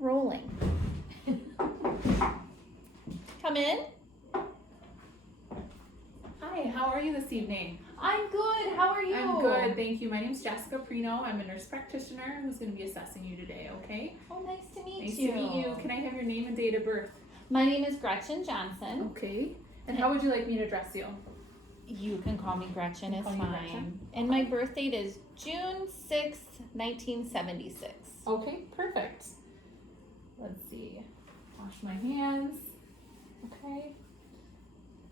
rolling. Come in. Hi, how are you this evening? I'm good. How are you? I'm good, thank you. My name's Jessica Prino. I'm a nurse practitioner who's going to be assessing you today, okay? Oh, nice to meet Nice you. to meet you. Can I have your name and date of birth? My name is Gretchen Johnson. Okay. And how would you like me to address you? You can call me Gretchen, it's Call you fine. Gretchen? And my birth date is June 6th, 1976. Okay, perfect. Let's see. Wash my hands. Okay.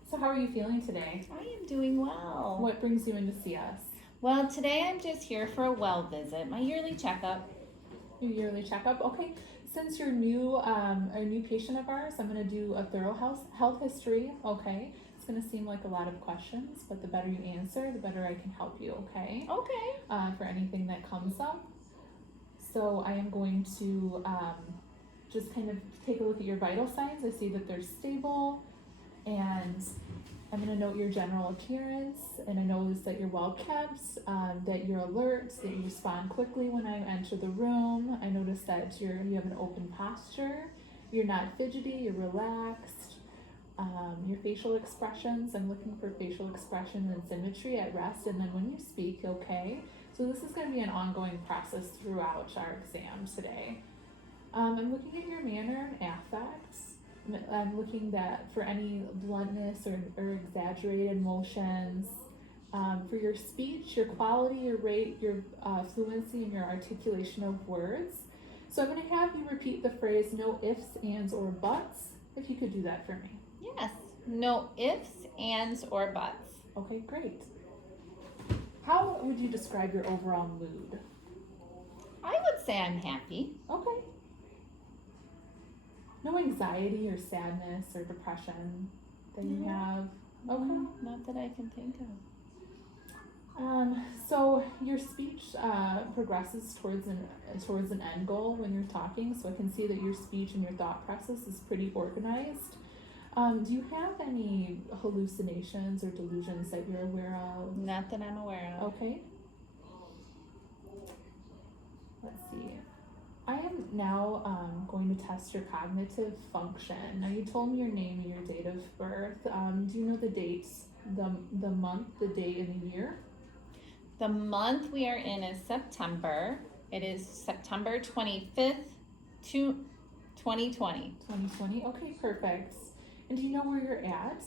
So how are you feeling today? I am doing well. What brings you in to see us? Well, today I'm just here for a well visit, my yearly checkup. Your yearly checkup? Okay. Since you're new, a new patient of ours, I'm going to do a thorough health history, okay? It's going to seem like a lot of questions, but the better you answer, the better I can help you, okay? Okay. For anything that comes up. So I am going to just kind of take a look at your vital signs. I see that they're stable, and I'm going to note your general appearance, and I notice that you're well kept, that you're alert, that you respond quickly when I enter the room. I notice that you have an open posture, you're not fidgety, you're relaxed. Your facial expressions, I'm looking for facial expression and symmetry at rest, and then when you speak, okay? So this is going to be an ongoing process throughout our exam today. I'm looking at your manner and affects. I'm looking for any bluntness or exaggerated motions. For your speech, your quality, your rate, your fluency, and your articulation of words. So I'm going to have you repeat the phrase no ifs, ands, or buts, if you could do that for me. Yes. No ifs, ands, or buts. Okay, great. How would you describe your overall mood? I would say I'm happy. Okay. No anxiety or sadness or depression that you have? Okay. No, not that I can think of. So your speech progresses towards an end goal when you're talking, so I can see that your speech and your thought process is pretty organized. Do you have any hallucinations or delusions that you're aware of? Not that I'm aware of. Okay. Let's see. I am now going to test your cognitive function. Now you told me your name and your date of birth. Do you know the dates, the month, the day, and the year? The month we are in is September. It is September 25th, 2020. 2020. Okay, perfect. And do you know where you're at?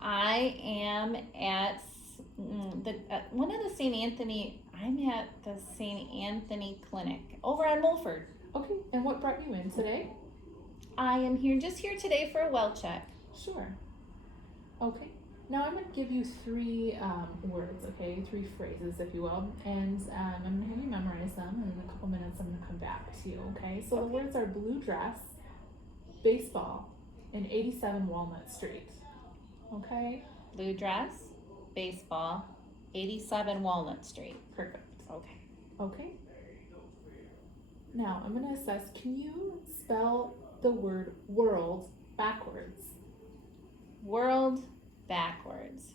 I am at one of the St. Anthony. I'm at the St. Anthony Clinic over on Mulford. Okay, and what brought you in today? I am just here today for a well check. Sure. Okay. Now I'm going to give you three words, okay? Three phrases, if you will. And I'm going to have you memorize them, and in a couple minutes I'm going to come back to you, okay? So the words are blue dress, baseball, and 87 Walnut Street, okay? Blue dress, baseball, 87 Walnut Street. Perfect. Okay. Okay. Now I'm going to assess, can you spell the word world backwards? World backwards.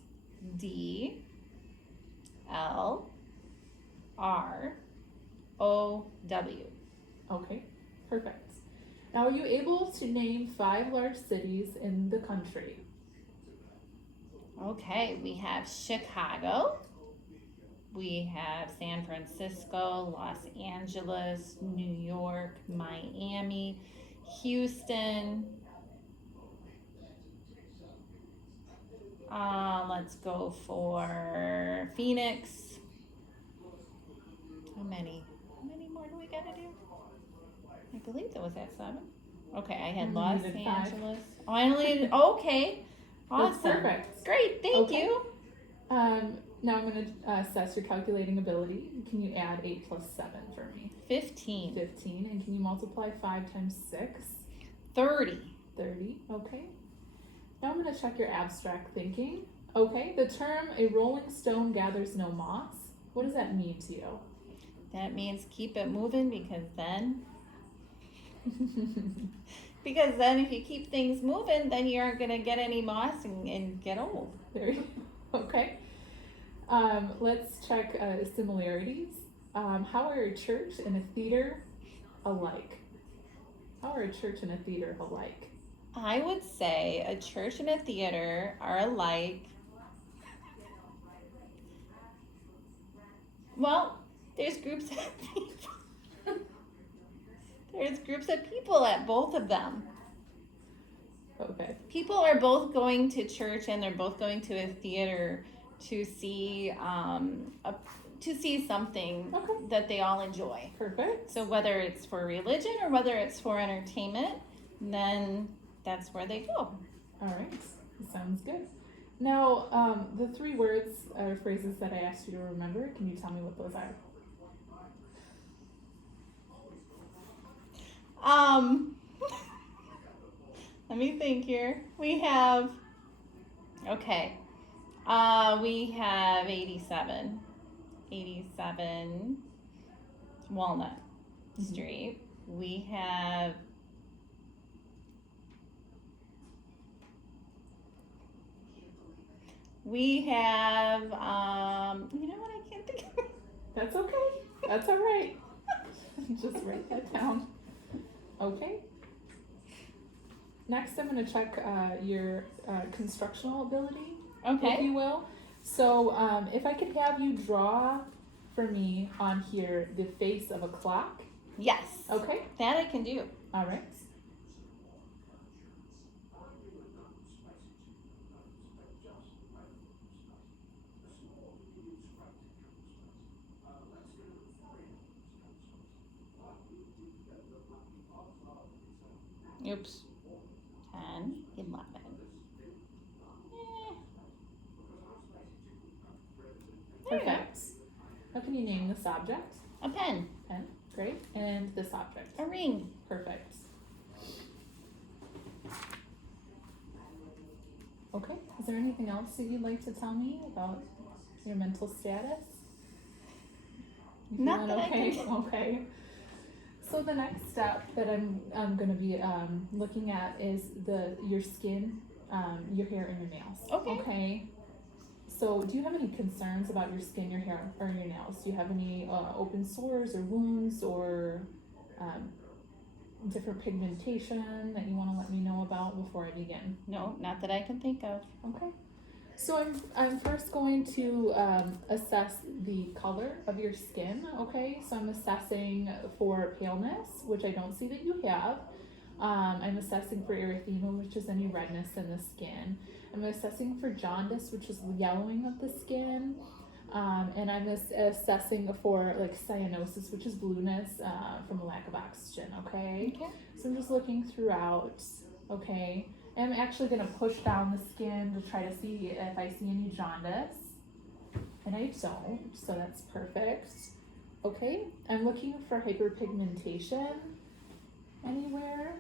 D L R O W. Okay, perfect. Now are you able to name 5 large cities in the country? Okay, we have Chicago. We have San Francisco, Los Angeles, New York, Miami, Houston. Let's go for Phoenix. How many more do we gotta do? I believe that was at 7. Okay, I had Los needed 5. Angeles. Oh, I only needed, okay. Awesome. That's perfect. Great, thank Okay. you. Now I'm going to assess your calculating ability. Can you add 8 plus 7 for me? 15. 15. And can you multiply 5 times 6? 30. 30. Okay. Now I'm going to check your abstract thinking. Okay. The term "a rolling stone gathers no moss." What does that mean to you? That means keep it moving because then if you keep things moving, then you aren't going to get any moss and get old. There you go. Okay. Let's check similarities. How are a church and a theater alike? How are a church and a theater alike? I would say a church and a theater are alike. Well, there's groups of people. There's groups of people at both of them. Okay. People are both going to church and they're both going to a theater to see something Okay. that they all enjoy. Perfect. So whether it's for religion or whether it's for entertainment, then that's where they go. All right. Sounds good. Now, the 3 words or phrases that I asked you to remember, can you tell me what those are? Let me think here. We have 87 Walnut Street. We have you know what, I can't think of it. That's okay. That's all right. Just write that down. Okay. Next, I'm going to check your constructional ability, if Okay. you will. So, if I could have you draw for me on here the face of a clock. Yes. Okay. That I can do. All right. Oops. 10, 11. There you go. Perfect. How can you name this object? A pen. Pen. Great. And this object. A ring. Perfect. Okay. Is there anything else that you'd like to tell me about your mental status? You Not feeling that I okay? can- Okay. So the next step that I'm going to be looking at is your skin, your hair, and your nails. Okay. Okay. So do you have any concerns about your skin, your hair, or your nails? Do you have any open sores or wounds or different pigmentation that you want to let me know about before I begin? No, not that I can think of. Okay. So I'm first going to assess the color of your skin, okay? So I'm assessing for paleness, which I don't see that you have. I'm assessing for erythema, which is any redness in the skin. I'm assessing for jaundice, which is yellowing of the skin. And I'm assessing for like cyanosis, which is blueness from a lack of oxygen, okay? Okay. So I'm just looking throughout, okay? I'm actually going to push down the skin to try to see if I see any jaundice. And I don't, so that's perfect. Okay, I'm looking for hyperpigmentation anywhere.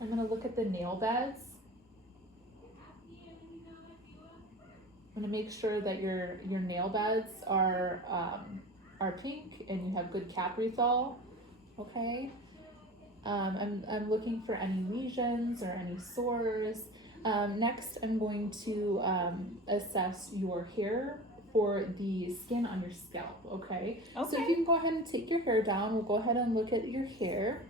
I'm going to look at the nail beds. I'm going to make sure that your nail beds are pink and you have good caprethol. Okay. I'm looking for any lesions or any sores. Next, I'm going to assess your hair for the skin on your scalp. Okay. So if Okay. you can go ahead and take your hair down, we'll go ahead and look at your hair.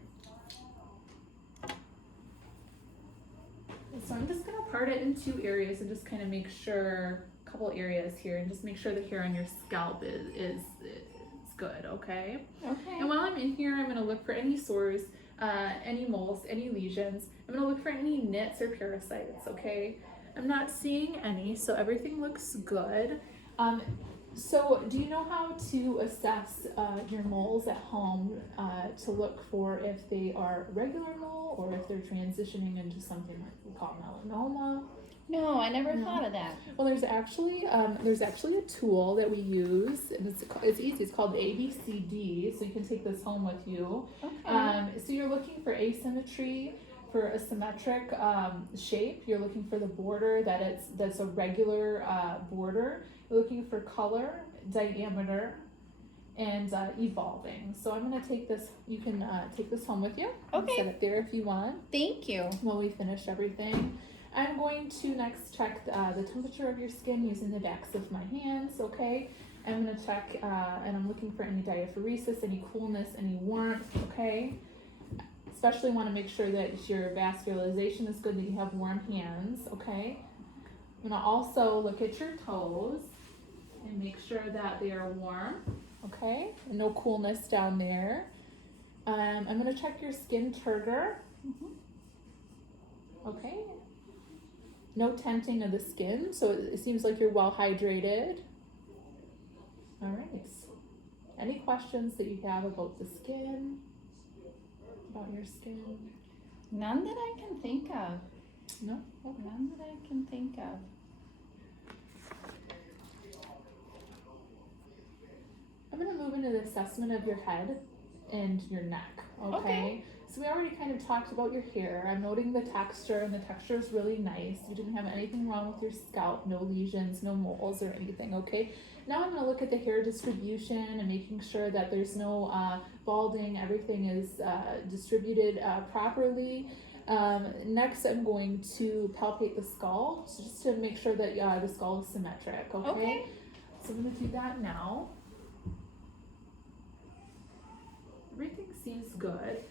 So I'm just gonna part it in 2 areas and just kind of make sure, a couple areas here, and just make sure the hair on your scalp is good, okay? Okay. And while I'm in here, I'm gonna look for any sores, any moles, any lesions. I'm gonna look for any nits or parasites, okay? I'm not seeing any, so everything looks good. So do you know how to assess your moles at home to look for if they are regular mole or if they're transitioning into something like we call melanoma? No, I never No. thought of that. Well, there's actually a tool that we use, and it's easy. It's called ABCD, so you can take this home with you. Okay. So you're looking for asymmetry, for a symmetric shape. You're looking for the border that's a regular border. You're looking for color, diameter, and evolving. So I'm gonna take this. You can take this home with you. Okay. Set it there if you want Thank you. while we finish everything. I'm going to next check the temperature of your skin using the backs of my hands, okay? I'm gonna check, and I'm looking for any diaphoresis, any coolness, any warmth, okay? Especially wanna make sure that your vascularization is good, that you have warm hands, okay? I'm gonna also look at your toes and make sure that they are warm, okay? And no coolness down there. I'm gonna check your skin turgor, Mhm. okay? No tenting of the skin, so it seems like you're well hydrated. All right. Any questions that you have about the skin? About your skin? None that I can think of. No? Okay. None that I can think of. I'm gonna move into the assessment of your head and your neck, okay? Okay. So we already kind of talked about your hair. I'm noting the texture, and the texture is really nice. You didn't have anything wrong with your scalp, no lesions, no moles or anything, okay? Now I'm gonna look at the hair distribution and making sure that there's no balding, everything is distributed properly. Next I'm going to palpate the skull, so just to make sure that the skull is symmetric, okay? Okay. So I'm gonna do that now. Everything seems good.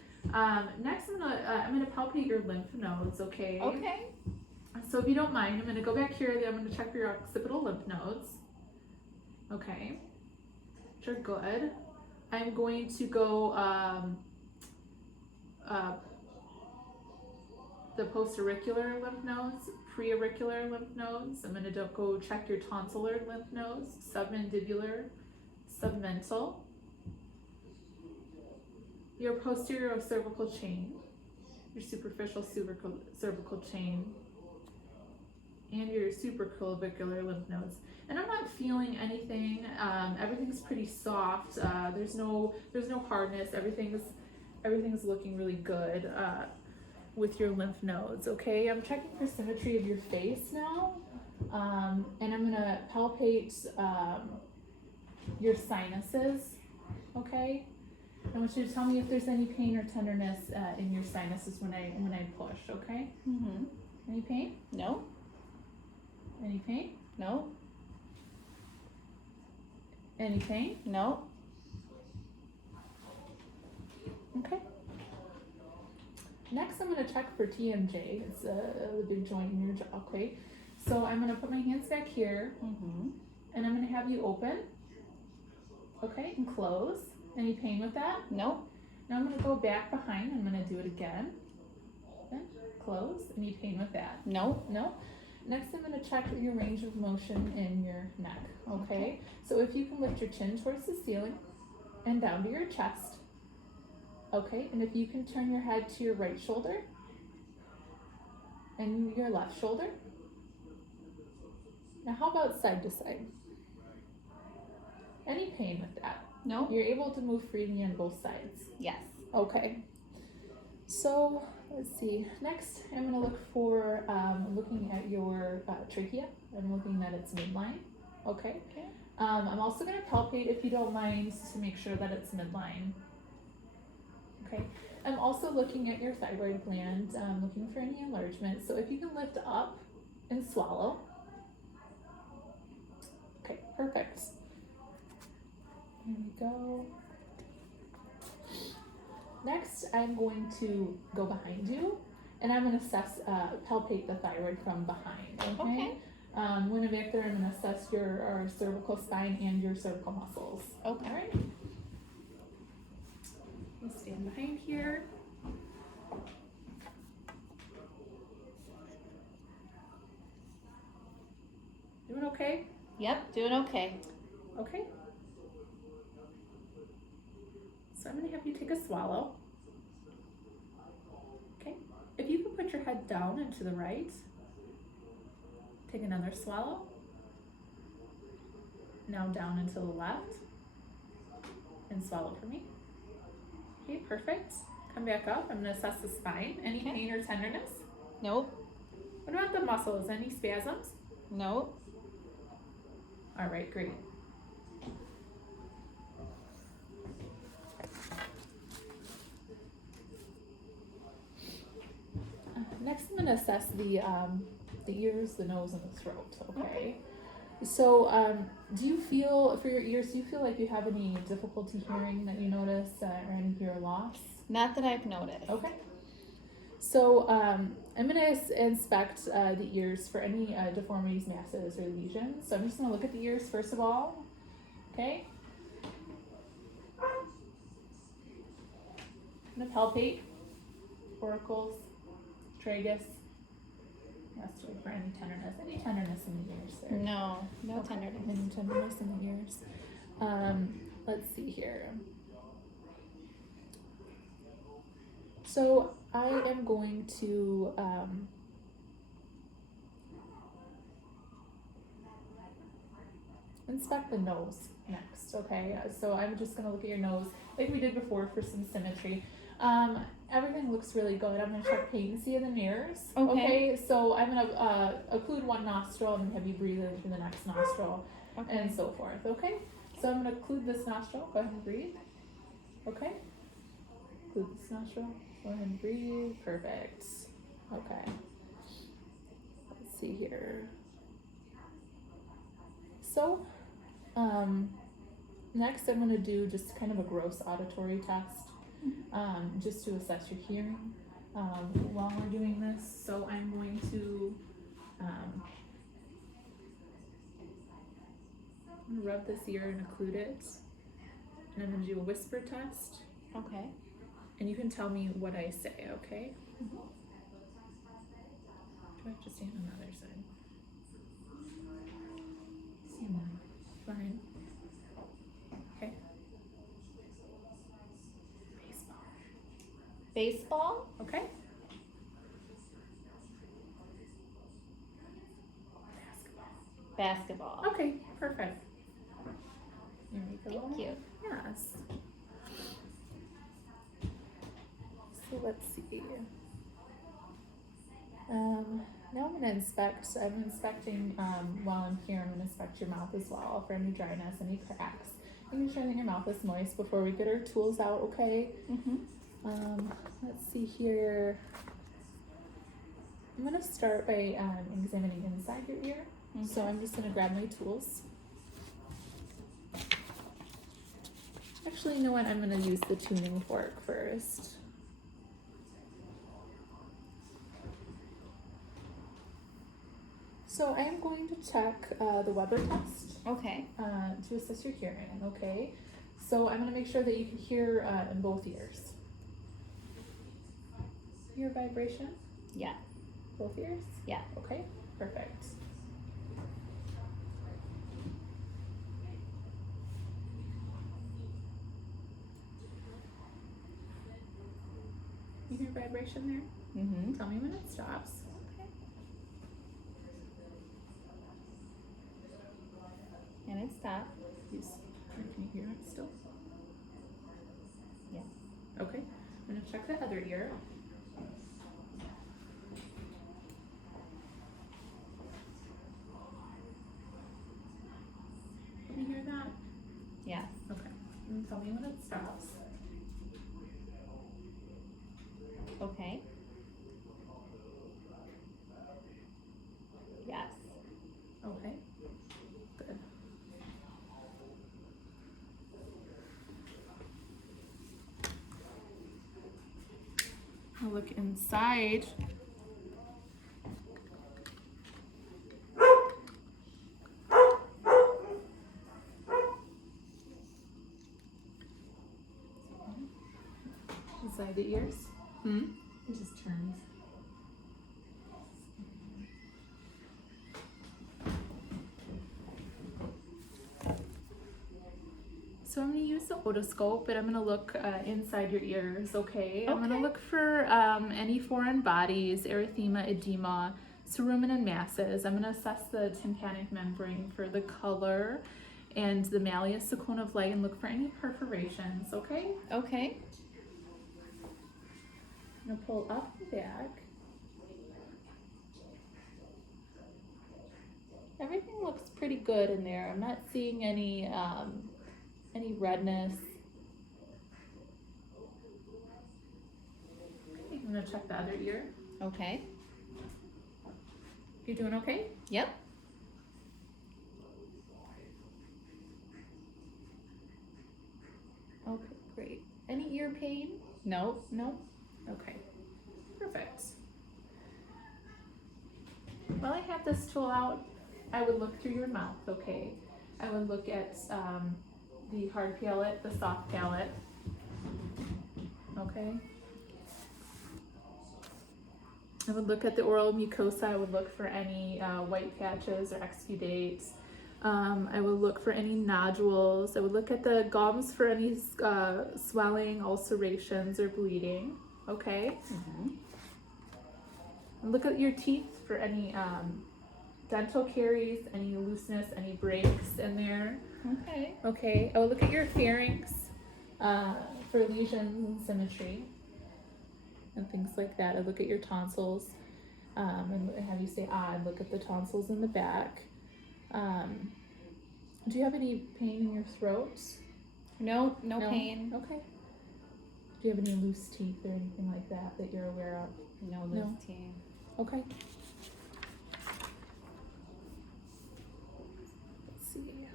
Next, I'm gonna palpate your lymph nodes. Okay. Okay. So if you don't mind, I'm gonna go back here. I'm gonna check your occipital lymph nodes. Okay. Which are good. I'm going to go the postauricular lymph nodes, preauricular lymph nodes. I'm gonna go check your tonsillar lymph nodes, submandibular, submental. Your posterior cervical chain, your superficial cervical chain, and your supraclavicular lymph nodes. And I'm not feeling anything. Everything's pretty soft. There's no hardness. Everything's looking really good with your lymph nodes. Okay, I'm checking for symmetry of your face now, and I'm gonna palpate your sinuses. Okay. I want you to tell me if there's any pain or tenderness in your sinuses when I push, okay? Mhm. Any pain? No. Any pain? No. Any pain? No. Okay. Next, I'm going to check for TMJ. It's the big joint in your jaw, okay? So I'm going to put my hands back here, Mhm. and I'm going to have you open, okay, and close. Any pain with that? No. Now I'm going to go back behind. I'm going to do it again. Open, close. Any pain with that? No. No? Next, I'm going to check your range of motion in your neck, okay? So if you can lift your chin towards the ceiling and down to your chest, okay? And if you can turn your head to your right shoulder and your left shoulder. Now, how about side to side? Any pain with that? No. You're able to move freely on both sides. Yes. Okay. So let's see. Next, I'm going to look for looking at your trachea. I'm looking at its midline. Okay. Okay. I'm also going to palpate, if you don't mind, to make sure that it's midline. Okay. I'm also looking at your thyroid gland, looking for any enlargement. So if you can lift up and swallow. Okay. Perfect. There we go. Next, I'm going to go behind you, and I'm going to palpate the thyroid from behind, okay? Okay. When I'm back there, I'm going to assess your cervical spine and your cervical muscles. Okay. All right? We'll stand behind here. Doing okay? Yep. Doing okay. Okay. So I'm going to have you take a swallow. Okay. If you can put your head down and to the right, take another swallow. Now down and to the left, and swallow for me. Okay, perfect. Come back up. I'm going to assess the spine. Any Okay. pain or tenderness? Nope. What about the muscles? Any spasms? Nope. All right, great. Next, I'm going to assess the ears, the nose, and the throat. Okay. So, do you feel, for your ears, do you feel like you have any difficulty hearing that you notice or any hear loss? Not that I've noticed. Okay. So, I'm going to inspect the ears for any deformities, masses, or lesions. So, I'm just going to look at the ears first of all. Okay. I'm going to palpate auricles, tragus. That's to look for any tenderness. Any tenderness in the ears there? No, no Okay. tenderness. Any tenderness in the ears? Let's see here. So I am going to inspect the nose next. Okay, so I'm just gonna look at your nose like we did before for some symmetry. Everything looks really good. I'm gonna check patency of the mirrors. Okay. So I'm gonna occlude one nostril and have you breathe in through the next nostril Okay. and so forth. Okay, so I'm gonna occlude this nostril. Go ahead and breathe. Okay, occlude this nostril. Go ahead and breathe. Perfect. Okay. Let's see here. So, next I'm gonna do just kind of a gross auditory test, just to assess your hearing, while we're doing this. So I'm going to, I'm gonna rub this ear and occlude it, and I'm gonna do a whisper test, Okay. and you can tell me what I say, okay? Mhm. Do I have to stand on the other side? Fine. Okay. Baseball. Baseball, Okay. basketball. Okay, perfect. There we go. Thank you. Yes. So let's see. Now I'm gonna inspect. I'm inspecting while I'm here. I'm gonna inspect your mouth as well for any dryness, any cracks. Making sure that your mouth is moist before we get our tools out. Okay. Mm-hmm. Let's see here. I'm gonna start by examining inside your ear. So I'm just gonna grab my tools. Actually, you know what? I'm gonna use the tuning fork first. So I am going to check the Weber test Okay. to assess your hearing, okay? So I'm gonna make sure that you can hear in both ears. Ear vibration? Yeah. Both ears? Yeah. Okay, perfect. You hear vibration there? Mm-hmm. Tell me when it stops. Okay. And it stopped. Yes. Can you hear it still? Yeah. Okay. I'm gonna check the other ear. Can you hear that? Yeah. Okay. And tell me when it stops. Okay. Yes. Okay. Good. I'll look inside. Inside the ears. It just turns. So I'm going to use the otoscope, and I'm going to look inside your ears, okay? I'm going to Okay. look for any foreign bodies, erythema, edema, cerumen, and masses. I'm going to assess the tympanic membrane for the color and the malleus secone of light and look for any perforations, okay? Okay. I'm going to pull up and back. Everything looks pretty good in there. I'm not seeing any redness. Okay, I'm gonna check the other ear. Okay. You doing okay? Yep. Okay, great. Any ear pain? No, no? Okay, perfect. While I have this tool out, I would look through your mouth, okay? I would look at the hard palate, the soft palate, okay? I would look at the oral mucosa. I would look for any white patches or exudates. I would look for any nodules. I would look at the gums for any swelling, ulcerations, or bleeding. Okay. And look at your teeth for any dental caries, any looseness, any breaks in there. Okay. Okay. I would look at your pharynx for lesions and symmetry and things like that. I look at your tonsils and have you say ah and look at the tonsils in the back. Do you have any pain in your throat? No pain. Okay. Do you have any loose teeth or anything like that that you're aware of? No No. loose teeth. Okay. Let's see.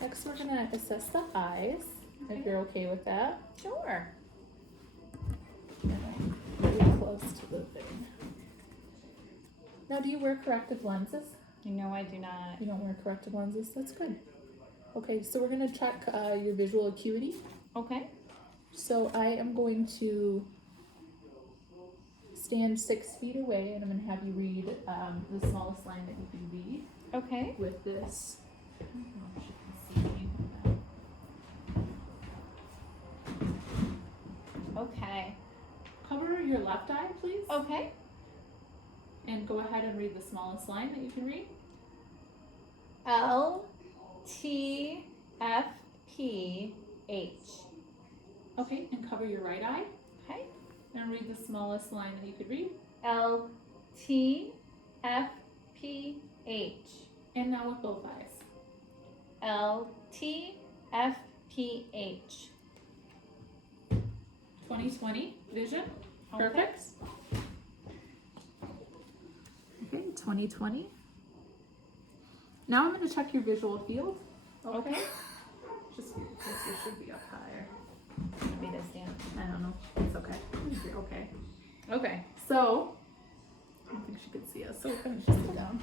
Next, we're gonna assess the eyes, if you're okay with that. Sure. Pretty close to the thing. Now, do you wear corrective lenses? No, I do not. You don't wear corrective lenses? That's good. Okay, so we're gonna check your visual acuity. Okay. So I am going to stand 6 feet away and I'm gonna have you read the smallest line that you can read Okay. with this. I don't know if you can see. Okay. Cover your left eye, please. Okay. And go ahead and read the smallest line that you can read. L T F P H. Okay, and cover your right eye Okay. and read the smallest line that you could read. L T F P H. And now with both eyes. L T F P H. 20/20 vision. Okay. Perfect. Okay, 20/20. Now I'm going to check your visual field. Okay. Just this should be up higher. Maybe this down. I don't know. It's okay. You're okay. Okay. So I don't think she could see us. So we're going to just sit down.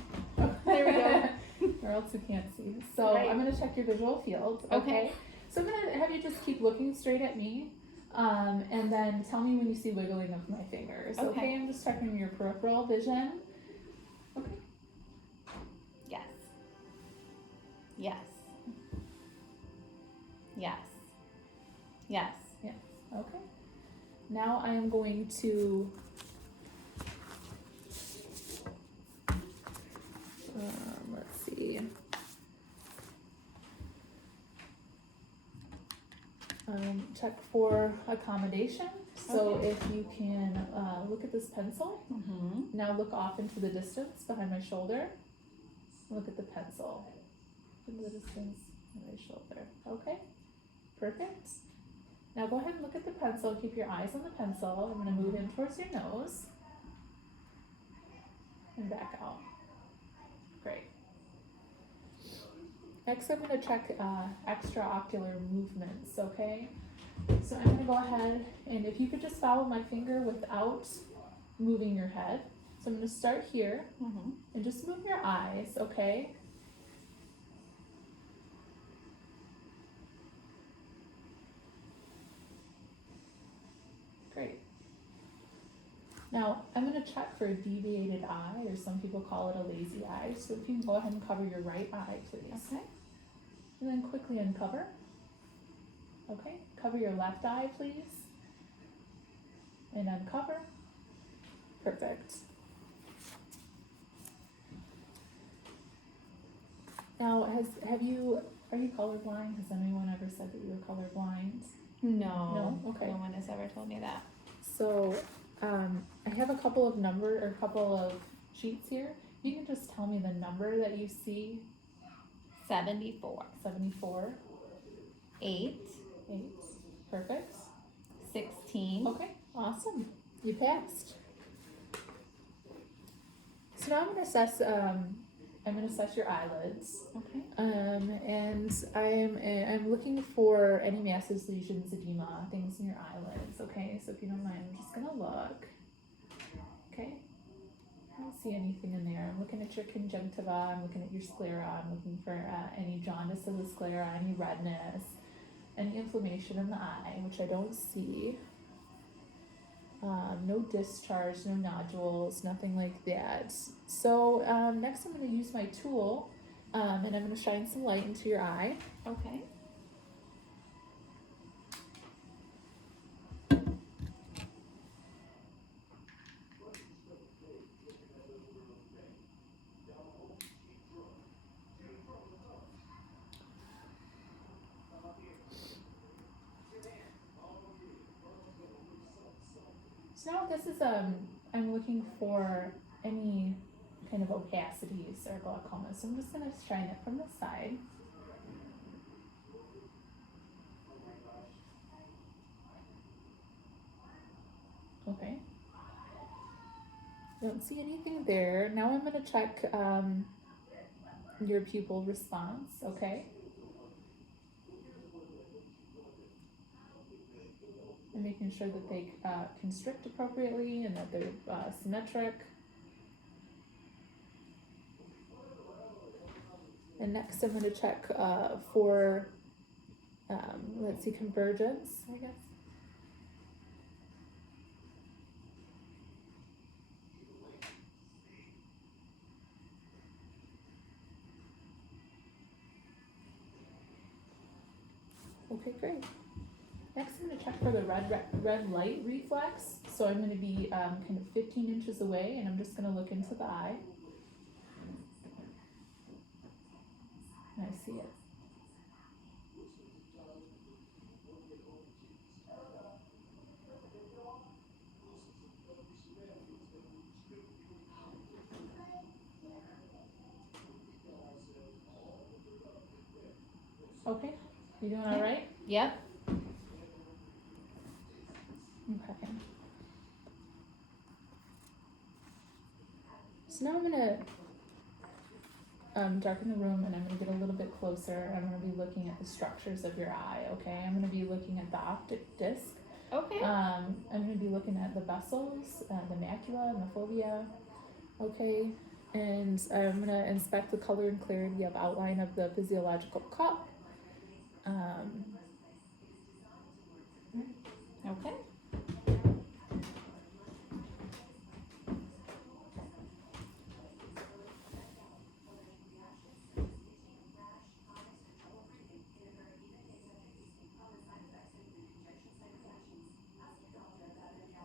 There we go. Or else we can't see. So Right. I'm going to check your visual field. Okay. So I'm going to have you just keep looking straight at me. And then tell me when you see wiggling of my fingers. Okay. I'm just checking your peripheral vision. Okay. Yes. Yes. Yes. Yes. Okay. Now I am going to let's see. Check for accommodation. So Okay. if you can look at this pencil. Mm-hmm. Now look off into the distance behind my shoulder. Look at the pencil. Into the distance behind my shoulder. Okay. Perfect. Now go ahead and look at the pencil. Keep your eyes on the pencil. I'm going to move in towards your nose. And back out. Great. Next I'm going to check extraocular movements, okay? So I'm going to go ahead and if you could just follow my finger without moving your head. So I'm going to start here Mm-hmm. and just move your eyes, okay? Great. Now, I'm going to check for a deviated eye, or some people call it a lazy eye. So if you can go ahead and cover your right eye, please. Okay. And then quickly uncover. Okay, cover your left eye, please. And uncover. Perfect. Now, are you colorblind? Has anyone ever said that you were colorblind? No. No? Okay. No one has ever told me that. So, I have a couple of sheets here. You can just tell me the number that you see. 74. 74, 8. 8. Perfect. 16. Okay, awesome. You passed. So now I'm going to assess I'm gonna assess your eyelids. Okay. And I'm looking for any masses, lesions, edema, things in your eyelids. Okay, so if you don't mind, I'm just gonna look. Okay. I don't see anything in there. I'm looking at your conjunctiva. I'm looking at your sclera. I'm looking for any jaundice of the sclera, any redness, any inflammation in the eye, which I don't see. No discharge, no nodules, nothing like that. So next I'm going to use my tool and I'm going to shine some light into your eye. Okay. So now this is I'm looking for any kind of opacities or glaucoma. So I'm just going to shine it from the side. Okay. Don't see anything there. Now I'm going to check your pupil response, okay? And making sure that they constrict appropriately and that they're symmetric. And next I'm going to check for, let's see, convergence, I guess. Okay, great. Next, I'm going to check for the red light reflex. So I'm going to be kind of 15 inches away, and I'm just going to look into the eye. And I see it. Okay, you doing all right? Yep. Okay. So now I'm gonna darken the room and I'm gonna get a little bit closer. I'm gonna be looking at the structures of your eye, okay? I'm gonna be looking at the optic disc. Okay. I'm gonna be looking at the vessels, the macula and the fovea, okay? And I'm gonna inspect the color and clarity of outline of the physiological cup. Okay.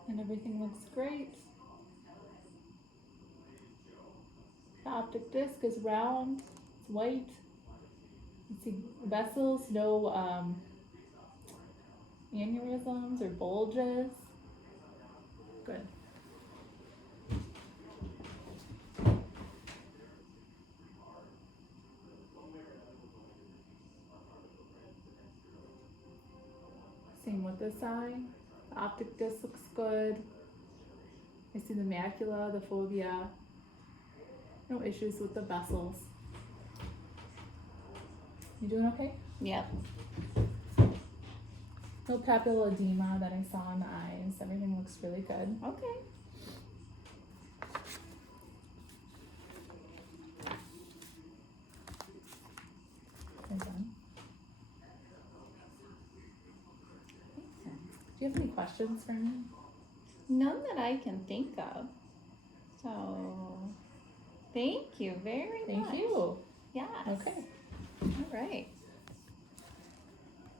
And everything looks great. The optic disc is round, it's white. You see vessels, no aneurysms or bulges. Good. Same with this eye. The optic disc looks good. I see the macula, the fovea. No issues with the vessels. You doing okay? Yep. No papillary edema that I saw in the eyes. Everything looks really good. Okay. I'm done. Do you have any questions for me? None that I can think of. So, thank you very much. Thank you. Yes. Okay. All right.